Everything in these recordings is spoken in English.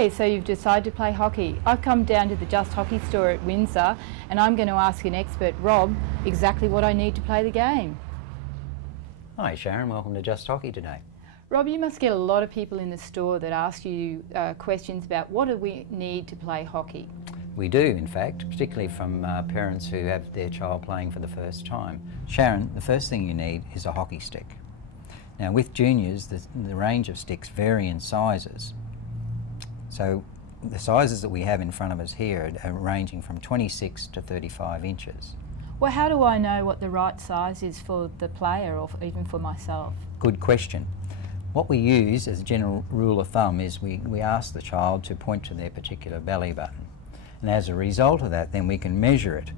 Okay, so you've decided to play hockey. I've come down to the Just Hockey store at Windsor and I'm going to ask an expert, Rob, exactly what I need to play the game. Hi Sharon, welcome to Just Hockey today. Rob, you must get a lot of people in the store that ask you questions about what do we need to play hockey. We do, in fact, particularly from parents who have their child playing for the first time. Sharon, the first thing you need is a hockey stick. Now with juniors, the range of sticks vary in sizes. So the sizes that we have in front of us here are ranging from 26 to 35 inches. Well, how do I know what the right size is for the player or even for myself? Good question. What we use as a general rule of thumb is we ask the child to point to their particular belly button. And as a result of that, then we can measure it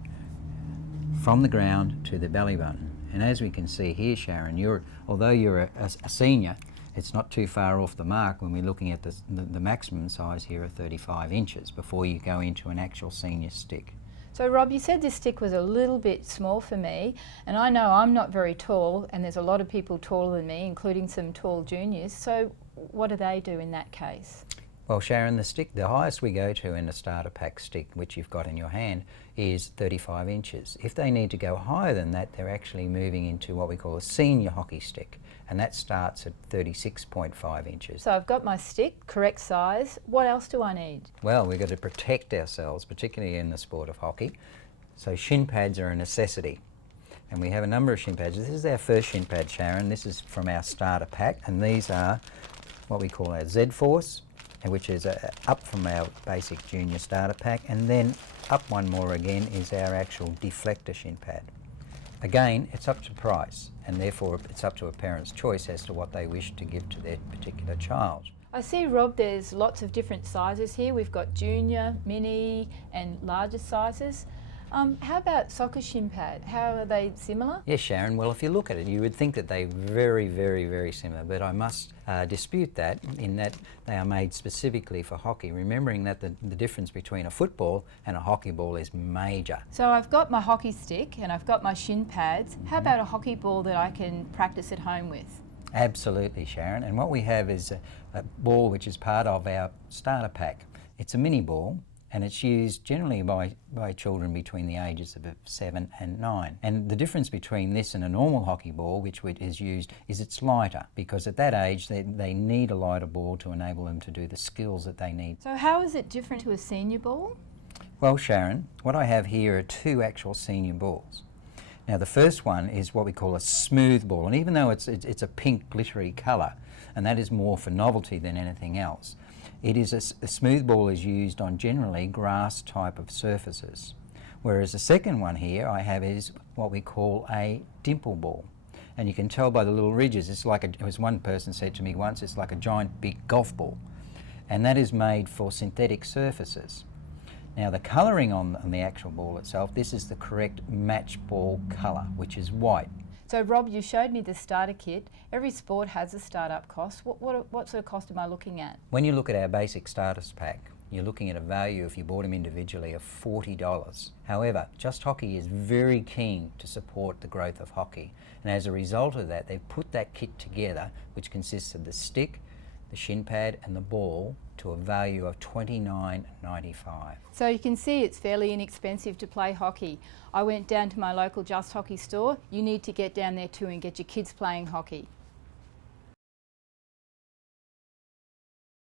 from the ground to the belly button. And as we can see here, Sharon, although you're a senior, it's not too far off the mark when we're looking at the maximum size here of 35 inches before you go into an actual senior stick. So Rob, you said this stick was a little bit small for me, and I know I'm not very tall and there's a lot of people taller than me, including some tall juniors, so what do they do in that case? Well Sharon, the highest we go to in a starter pack stick, which you've got in your hand, is 35 inches. If they need to go higher than that, they're actually moving into what we call a senior hockey stick, and that starts at 36.5 inches. So I've got my stick, correct size. What else do I need? Well, we've got to protect ourselves, particularly in the sport of hockey. So shin pads are a necessity. And we have a number of shin pads. This is our first shin pad, Sharon. This is from our starter pack, and these are what we call our Z-Force, which is up from our basic junior starter pack, and then up one more again is our actual deflector shin pad. Again, it's up to price, and therefore it's up to a parent's choice as to what they wish to give to their particular child. I see, Rob, there's lots of different sizes here. We've got junior, mini and larger sizes. How about soccer shin pad? How are they similar? Yes, Sharon. Well, if you look at it, you would think that they're very, very, very similar, but I must dispute that in that they are made specifically for hockey, remembering that the difference between a football and a hockey ball is major. So I've got my hockey stick and I've got my shin pads. How about a hockey ball that I can practice at home with? Absolutely, Sharon. And what we have is a ball which is part of our starter pack. It's a mini ball, and it's used generally by children between the ages of 7 and 9. And the difference between this and a normal hockey ball, which is used, is it's lighter, because at that age they need a lighter ball to enable them to do the skills that they need. So how is it different to a senior ball? Well, Sharon, what I have here are two actual senior balls. Now the first one is what we call a smooth ball, and even though it's a pink glittery colour, and that is more for novelty than anything else, it is a smooth ball is used on generally grass type of surfaces. Whereas the second one here I have is what we call a dimple ball. And you can tell by the little ridges, it's like, as one person said to me once, it's like a giant big golf ball. And that is made for synthetic surfaces. Now the colouring on the actual ball itself, this is the correct match ball colour, which is white. So Rob, you showed me the starter kit. Every sport has a start-up cost. What sort of cost am I looking at? When you look at our basic starters pack, you're looking at a value, if you bought them individually, of $40. However, Just Hockey is very keen to support the growth of hockey, and as a result of that, they've put that kit together, which consists of the stick, the shin pad and the ball, to a value of $29.95. So you can see it's fairly inexpensive to play hockey. I went down to my local Just Hockey store. You need to get down there too and get your kids playing hockey.